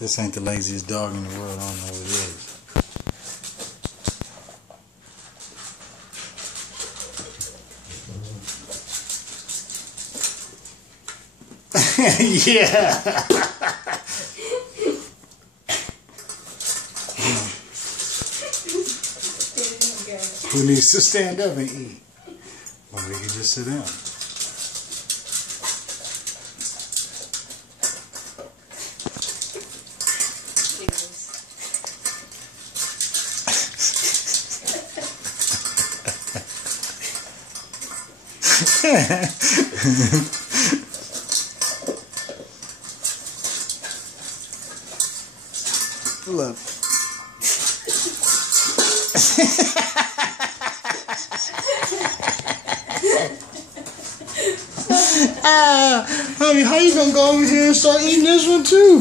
This ain't the laziest dog in the world. I don't know what it is. Yeah. Who needs to stand up and eat? Well, we can just sit down. Look. Honey, how you gonna go over here and start eating this one too?